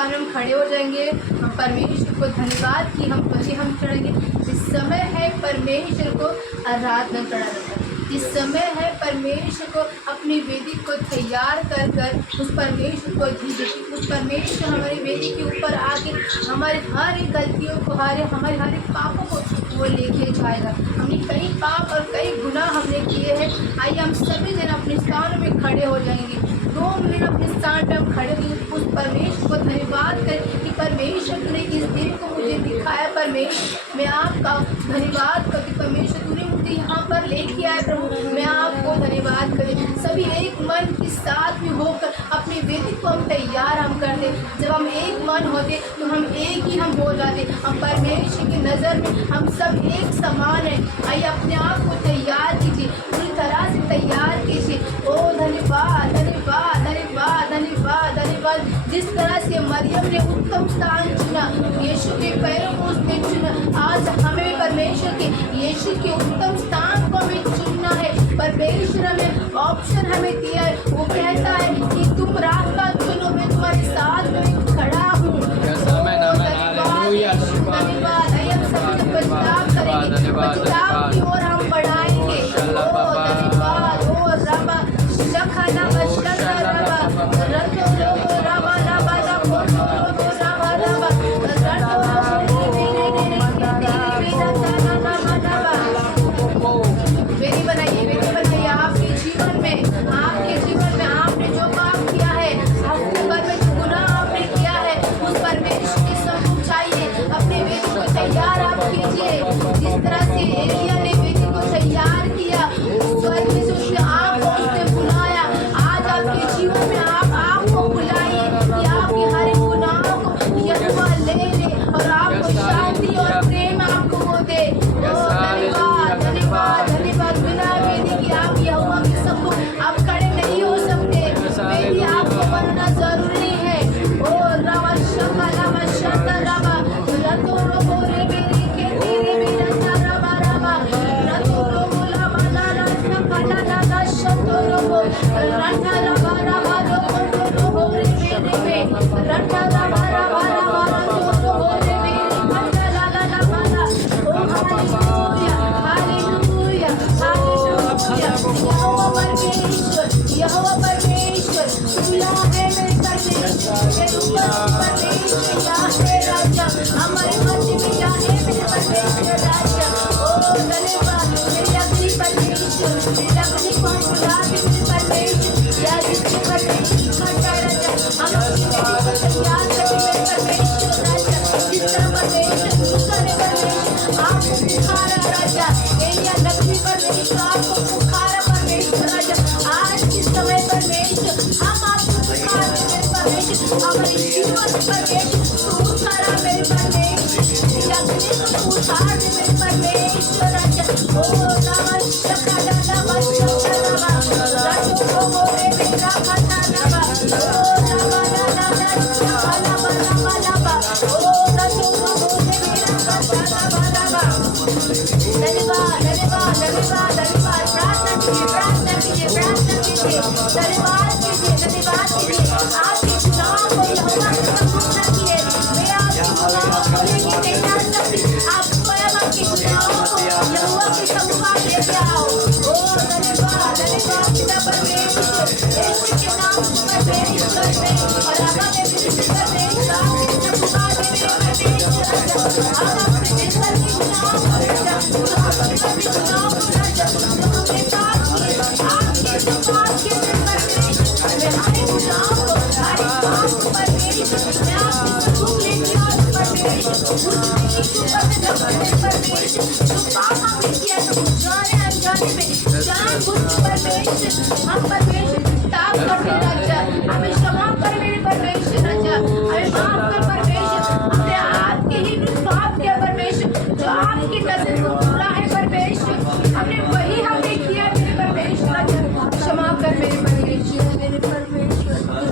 स्थान में हम खड़े हो जाएंगे। हम परमेश्वर को धन्यवाद की हम बलि हम चढ़ेंगे। इस समय है परमेश्वर को आराधना चढ़ाना। इस समय है परमेश्वर को अपनी वेदी को तैयार कर कर उस परमेश्वर को उस परमेश्वर हमारी वेदी के ऊपर आके हमारे हर एक गलतियों को हमारे हर एक पापों को वो लेके जाएगा। हमने कई पाप और कई गुनाह हमने किए हैं। आइए हम सभी जन अपने स्थान में खड़े हो जाएंगे। 2 मिनट अपने स्थान पे हम खड़े होंगे। उस परमेश्वर को धन्यवाद करें कि परमेश्वर तूने इस दिन को मुझे दिखाया। परमेश्वर मैं आपका धन्यवाद करती। परमेश्वर तूने मुझे यहाँ पर लेके आया। प्रभु मैं आपको धन्यवाद करें। सभी एक मन के साथ में होकर अपनी वेदी को हम तैयार हम कर दे। जब हम एक मन होते तो हम एक ही हम हो जाते। हम परमेश्वर की नज़र में हम सब एक समान हैं। आइए अपने आप को तैयार कीजिए, पूरी तरह से तैयार कीजिए। ओ धन्यवाद धन्यवाद धन्यवाद धन्यवाद धन्यवाद। जिस तरह से मरियम ने उत्तम स्थान चुना, यीशु के पैरों को उसने चुना, आज हमें भी परमेश्वर के यीशु के उत्तम स्थान को हमें चुनना है। परमेश्वर हमें ऑप्शन हमें दिया है। वो कहता है कि तुम रास्ता चुनो, मैं तुम्हारे साथ में खड़ा हूँ। धन्यवाद। आइए हम सभी बचाव करेंगे, बचाव की ओर हम बढ़ाएंगे। ओ धन्यवाद। ओ रबा शखना बशका रबा रतो रोबो रबा रबा रबो रोबो रबा रबा रतो वेरी बनाइए आपके जीवन में आपने जो काम किया है, आपके घर में जो गुनाह आपने किया है, उस परमेश्वर के सम्मुख चाहिए। अपने वेदी को तैयार आप कीजिए। जिस तरह से एलिया ने वेदी को तैयार किया, स्वर्ग में से उसने आग को उसने बुलाया। आज आपके जीवन में आप को बुलाइए कि आपके हर एक गुनाहों को यहोवा ले ले और आपको शांति और प्रेम आपको वो दे। धन्यवाद धन्यवाद धन्यवाद। बिना वेदी की आप यहोवा के सम्मुख आप खड़े नहीं हो सकते। वेदी आपको बनना जरूरी है। ओ रवा शका रवा शता रवा रतो रोबो रे मेरी खेती रे मेरा रवा रवा रतो रोबो रवा ला शका ला शतो रोबो रटा रवा रवा रोबो रोबो रे मेरे में रटा रवा रवा रवा रतो रोबो रे मेरी रटा ला ला ला। ओ हालेलुया हालेलुया हालेलुया। यहोवा परमेश्वर खुला है मेरे परमेश्वर मेरे ऊपर परमेश्वर या है राजा, हमारे मध्य में या है मेरे परमेश्वर राजा। ओ धन्यवाद मेरे अग्नि परमेश्वर, मेरे अग्नि को हम बुला दे मेरे परमेश्वर या जिसके परमेश्वर का राजा। हम अपनी वेदी को तैयार करें मेरे परमेश्वर राजा। जिस तरह परमेश्वर मूसा ने परमेश्वर आपको पुकारा राजा, एलिया नबी परमेश्वर आपको पुकारा परमेश्वर राजा। आज के समय परमेश्वर हम आपको पुकारते मेरे परमेश्वर। हमारे जीवन परमेश्वर तू उतारा मेरे परमेश्वर, या तू उतार दे मेरे परमेश्वर राजा। ओ नमः शका नमः शका नमः राजो को रे मेरा खाता नमः। ओ नमः नमः शका नमः नमः नमः। ओ राजो को रे मेरा खाता नमः नमः। धन्यवाद धन्यवाद धन्यवाद धन्यवाद। प्रार्थना कीजिए प्रार्थना कीजिए प्रार्थना कीजिए। धन्यवाद कीजिए धन्यवाद कीजिए। आपके चुनाव को यहोवा के सम्मुख रखिए। मैं आपके चुनाव को लेके नहीं जा सकती। आप स्वयं आपके चुनाव को यहोवा के सम्मुख आप लेके आओ। ओ धन्यवाद धन्यवाद पिता परमेश्वर, यीशु के नाम परमेश्वर में और आका के विशुद्ध परमेश्वर आपके सम्मुख आके मेरे परमेश्वर आप अपने जीवन के चुनाव को राजा, अपने चुनाव को राजा जो हमने पाप किए आपके पाप के मेरे परमेश्वर मैं हमारे चुनाव को हमारे पाप को परमेश्वर मैं आपके सम्मुख लेके आओ परमेश्वर। उस ऊपर से जब मेरे परमेश्वर जो पाप हमने किया तो जाने अनजाने में जानबूझ के परमेश्वर हम परमेश्वर ताप करते राजा, हमें क्षमा कर मेरे परमेश्वर राजा, हमें माफ कर परमेश्वर। हमने आपके ही पाप किया परमेश्वर जो आपकी नजर को बुरा है परमेश्वर, हमने वही हमने किया मेरे परमेश्वर राजा। क्षमा कर मेरे परमेश्वर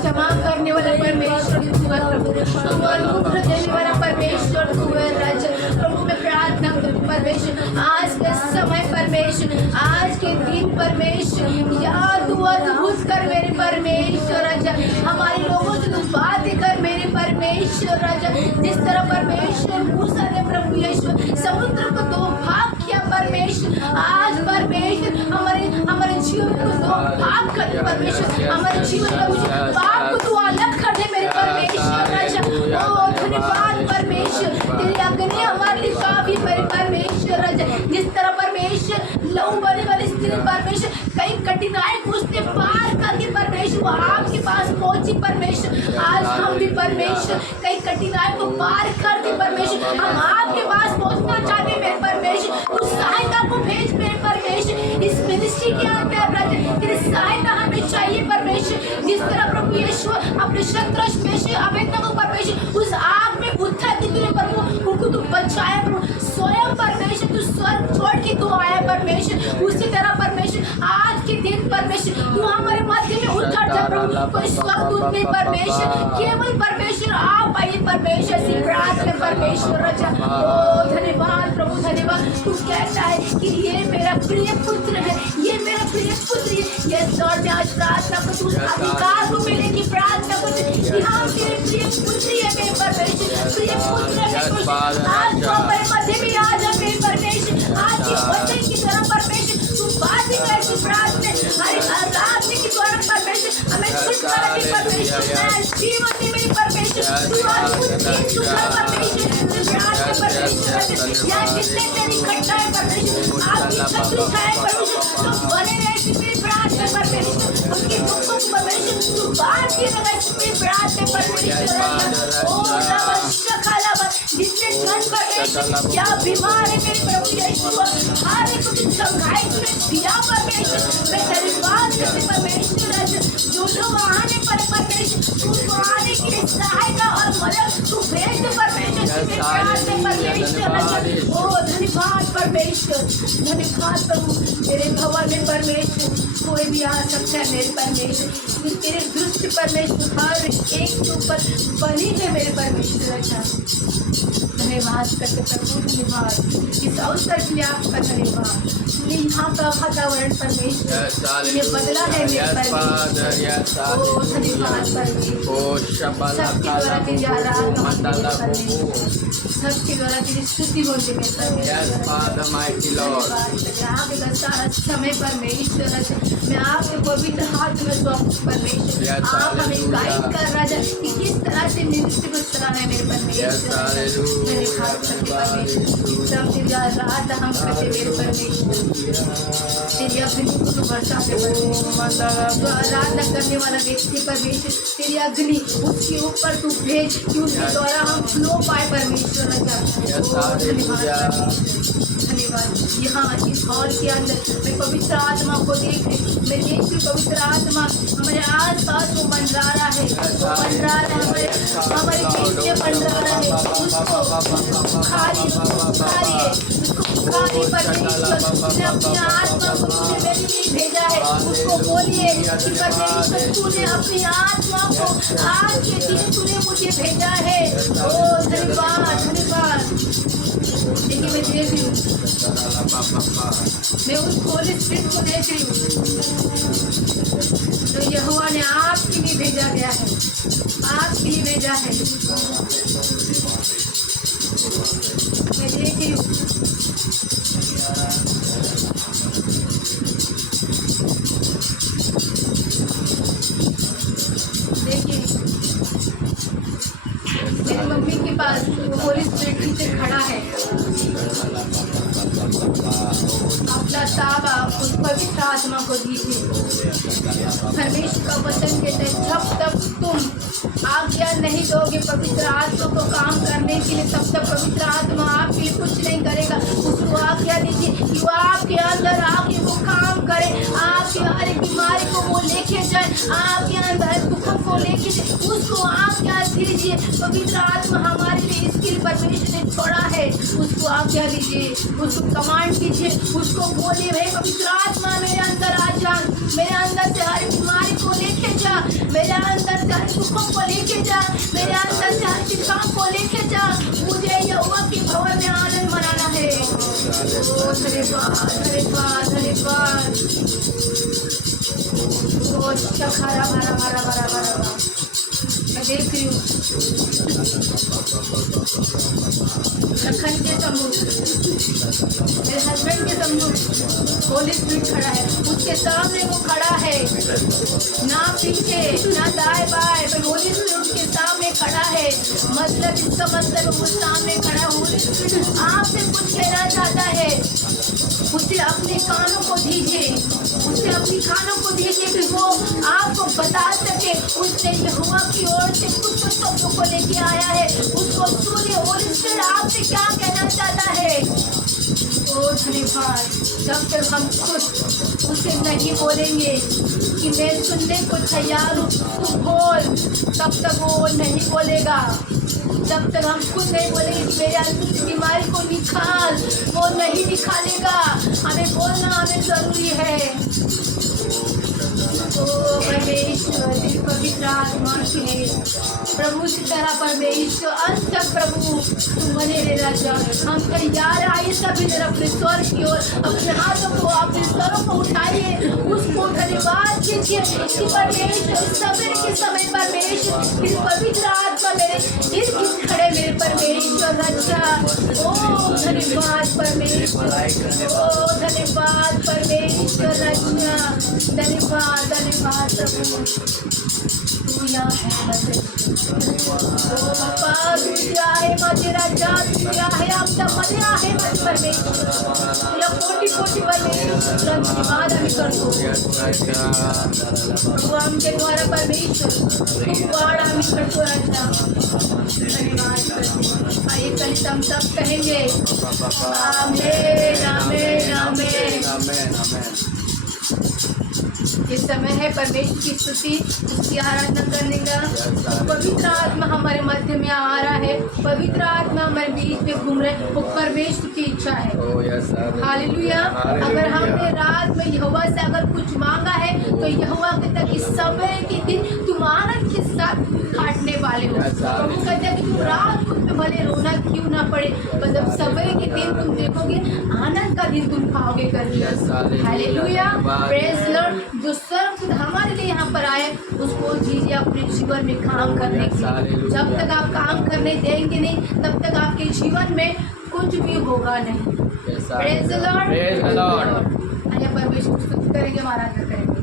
क्षमा करने वाला परमेश्वर तू है प्रभु, तू अनुग्रह देने वाला परमेश्वर तू है राजा। प्रभु मैं प्रार्थना करूं परमेश्वर आज के समय परमेश्वर आज के दिन परमेश्वर या तू अद्भुत कर मेरे परमेश्वर राजा। हमारे लोगों से तू बात कर मेरे परमेश्वर परमेश्वर राजा, जिस तरह परमेश्वर मूसा ने प्रभु यीशु समुद्र को दो भाग किया परमेश्वर, आज परमेश्वर हमारे जीवन को दो भाग कर दे परमेश्वर, हमारे जीवन का मुझे पाप को तू अलग कर दे मेरे परमेश्वर राजा। ओ धन्यवाद परमेश्वर, तेरी अग्नि हमारे लिए काफी मेरे परमेश्वर राजा। जिस तरह परमेश्वर लहू बने वाली स्त्री परमेश्वर कई कठिनाई को उसने पार करके परमेश्वर वो आपके पास पहुंची परमेश्वर, आज हम भी परमेश्वर कई कठिनाई को पार करके परमेश्वर हम आपके पास पहुंचना चाहते हैं मेरे परमेश्वर। उस सहायता को भेज मेरे परमेश्वर, इस मिनिस्ट्री के अंदर राजा तेरी सहायता हमें चाहिए परमेश्वर। जिस तरह प्रभु यीशु अपने शत्रु में अबेदनगो को परमेश्वर उस आग में बुद्धा की तूने प्रभु उनको तू बचाया प्रभु, स्वयं परमेश्वर तू स्वर्ग छोड़ के तू आया परमेश्वर। उसी तरह परमेश्वर आज के दिन परमेश्वर तू हमारे मध्य में उतर जा प्रभु, कोई स्वतूत नहीं परमेश्वर, केवल परमेश्वर आप आइए परमेश्वर से प्रार्थना परमेश्वर राजा। ओ धन्यवाद प्रभु धन्यवाद, तू कहता है कि ये मेरा प्रिय पुत्र है, ये मेरा प्रिय पुत्र है। ये दौर में आज प्रार्थना को तू अधिकार को मिलेगी प्रार्थना को कि हाँ मेरे प्रिय पुत्री है मेरे परमेश्वर, प्रिय पुत्र है आज तो हमारे मध्य में आ जा मेरे परमेश्वर। आज की वचन की तरह परमेश्वर तू बातें करती प्रार्थना हर रात के द्वारा परमेश्वर हमें छुटकारा दे परमेश्वर, मैं जीवन दे मेरे परमेश्वर, तू अद्भुत चीज तू कर परमेश्वर प्रार्थना परमेश्वर। यहाँ जितने तेरी इकट्ठा है परमेश्वर आपकी शत्रु छाए परमेश्वर तो बने रहे मेरी प्रार्थना परमेश्वर, उनके दुखों को परमेश्वर तू बांट के लगा मेरी प्रार्थना परमेश्वर। ओ नमस्कार खाला जितने जन परमेश्वर क्या बीमार है मेरे प्रभु यीशु हर एक को चंगाई तूने दिया परमेश्वर, मैं तेरी बात करते परमेश्वर। जो लोग आने पर परमेश्वर उनको आने के लिए सहायता और मदद तू भेज दे परमेश्वर परमेश्वर। ओ धन्यवाद परमेश्वर, धन्यवाद प्रभु तेरे भवन में परमेश्वर कोई भी आ सकता है मेरे परमेश्वर, तेरे दृष्टि परमेश्वर हर एक के ऊपर बनी है मेरे परमेश्वर। अच्छा धन्यवाद करते प्रभु, धन्यवाद इस अवसर के लिए आपका धन्यवाद। तूने यहाँ का वातावरण परमेश्वर तूने बदला है मेरे परमेश्वर। ओ धन्यवाद परमेश्वर, सबके द्वारा तेरी आराधना सबके द्वारा तेरी स्तुति होती है परमेश्वर। आपका सारा समय परमेश्वर मैं आपके पवित्र हाथ में सौंपू परमेश्वर, आप हमें गाइड कर राजा कि किस तरह से मिनिस्ट्री को चलाना है मेरे परमेश्वर। धन्यवाद करते परमेश्वर, सब तेरी आराधना हम करते मेरे परमेश्वर, तेरी अग्नि को तू बरसाते परमेश्वर। जो आराधना करने वाला व्यक्ति परमेश्वर तेरी अग्नि उसके ऊपर तू भेज कि उसके द्वारा हम फ्लो पाए परमेश्वर राजा। धन्यवाद। यहाँ इस हॉल के अंदर मैं पवित्र आत्मा को देख रही, मैं देख रही पवित्र आत्मा हमारे आस पास वो मंडरा रहा है, हमारे बीच में मंडरा रहा है, उसको खाली परमेश्वर ने अपनी आत्मा को तूने मेरे लिए भेजा है, उसको बोलिए कि परमेश्वर तूने अपनी आत्मा को आज के दिन तूने मुझे भेजा है। ओ धन्यवाद धन्यवाद। देखिए मैं देख रही हूँ, मैं उस होली स्पिरिट को देख रही हूँ तो यहोवा ने आपके लिए भेजा गया है, आपके लिए भेजा है। मैं देख रही हूँ देखिए मेरी मम्मी के पास वो होली स्पिरिट नीचे खड़ा है, अपना ताबा उस पवित्र आत्मा को दीजिए। परमेश्वर का वचन कहते हैं जब तक तुम आज्ञा नहीं दोगे पवित्र आत्मा को काम करने के लिए तब तक पवित्र आत्मा आपके लिए कुछ नहीं करेगा। उसको आज्ञा दीजिए कि वो आपके अंदर आके वो काम करे, आपके हर एक बीमारी को वो लेके जाए, आपके अंदर दुखों को लेके जाए, उसको आज्ञा दीजिए। पवित्र आत्मा हमारे लिए इसके लिए परमेश्वर ने छोड़ा है, उसको आज्ञा दीजिए, उसको कमांड कीजिए, उसको बोलिए भाई पवित्र आत्मा मेरे अंदर आ जा, मेरे अंदर से हर बीमारी को लेके जा, मेरे अंदर से हर दुखों को लेके जा, मेरे अंदर से हर चिंताओं को लेके जा। मुझे यहोवा के भवन में आनंद मनाना है। ओ धन्यवाद धन्यवाद धन्यवाद। ओ अच्छा खरा भरा भरा भरा भरा। मैं देख रही हूँ लखन के सम्मुख, मेरे हस्बैंड के सम्मुख होली स्पिरिट खड़ा है, उसके सामने वो खड़ा है, ना पीछे ना दाएं बाएं, पर होली स्पिरिट उसके सामने खड़ा है। मतलब इसका मतलब वो सामने खड़ा होली स्पिरिट आपसे कुछ कहना चाहता है। उसे अपने कानों को दीजिए, उसे अपनी कानों को दीजिए कि वो आपको बता सके उसने यहोवा की ओर से कुछ शब्दों को लेके आया है। उसको सुनिए, होली स्पिरिट आपसे क्या कहना चाहता है। ओ धन्यवाद। जब तक हम खुद उसे नहीं बोलेंगे कि मैं सुनने को तैयार हूँ तू बोल, तब तक वो नहीं बोलेगा। जब तक हम खुद नहीं बोलेंगे कि मेरे अंदर की बीमारी को निकाल, वो नहीं निकालेगा। हमें बोलना हमें जरूरी है। ओ परमेश्वर तेरी पवित्र आत्मा के प्रभु की तरह परमेश्वर अंत तक प्रभु तुम बने रहे राजा। हम तैयार आइए सभी तरह अपने स्वर की ओर, अपने हाथों को अपने स्वरों को उठाइए, उसको धन्यवाद कीजिए कि परमेश्वर सवेरे के समय परमेश्वर तेरी पवित्र आत्मा मेरे इर्द गिर्द खड़े मेरे परमेश्वर राजा। ओ धन्यवाद परमेश्वर, ओ धन्यवाद परमेश्वर राजा। धन्यवाद धन्यवाद प्रभु, तू यहाँ है। ओ बाबा तू यहाँ है माझे राजा, तू यहाँ है आमच्यामध्ये आहे माझे परमेश्वर। तुला कोटी कोटी परमेश्वर धन्यवाद आम्ही करतो प्रभु, आमच्या द्वारा परमेश्वर खूप वाढ आम्ही करतो राजा। धन्यवाद करते। आइए कल हम सब कहेंगे आमेन आमेन आमेन आमेन। ये समय है परमेश्वर की स्तुति, उसकी आराधना करने का। पवित्र आत्मा हमारे मध्य में आ रहा है, पवित्र आत्मा हमारे बीच में घूम रहे, वो परमेश्वर की इच्छा है। हालेलुया। अगर हमने रात में यहोवा से अगर कुछ मांगा है तो यहोवा के तक इस समय के दिन तुम आनंद के साथ काटने वाले हो। प्रभु कहते हैं कि तुम रात को में भले रोना क्यों ना पड़े, पर जब सवेरे के दिन तुम देखोगे आनंद का दिन तुम खाओगे करके। Hallelujah, praise Lord. जो सर्व हमारे लिए यहाँ पर आए उसको दीजिए अपने जीवन में काम करने के लिए। जब तक आप काम करने देंगे नहीं तब तक आपके जीवन में कुछ भी होगा नहीं। Praise Lord, praise Lord. आइए परमेश्वर स्तुति करेंगे, आराधना करेंगे।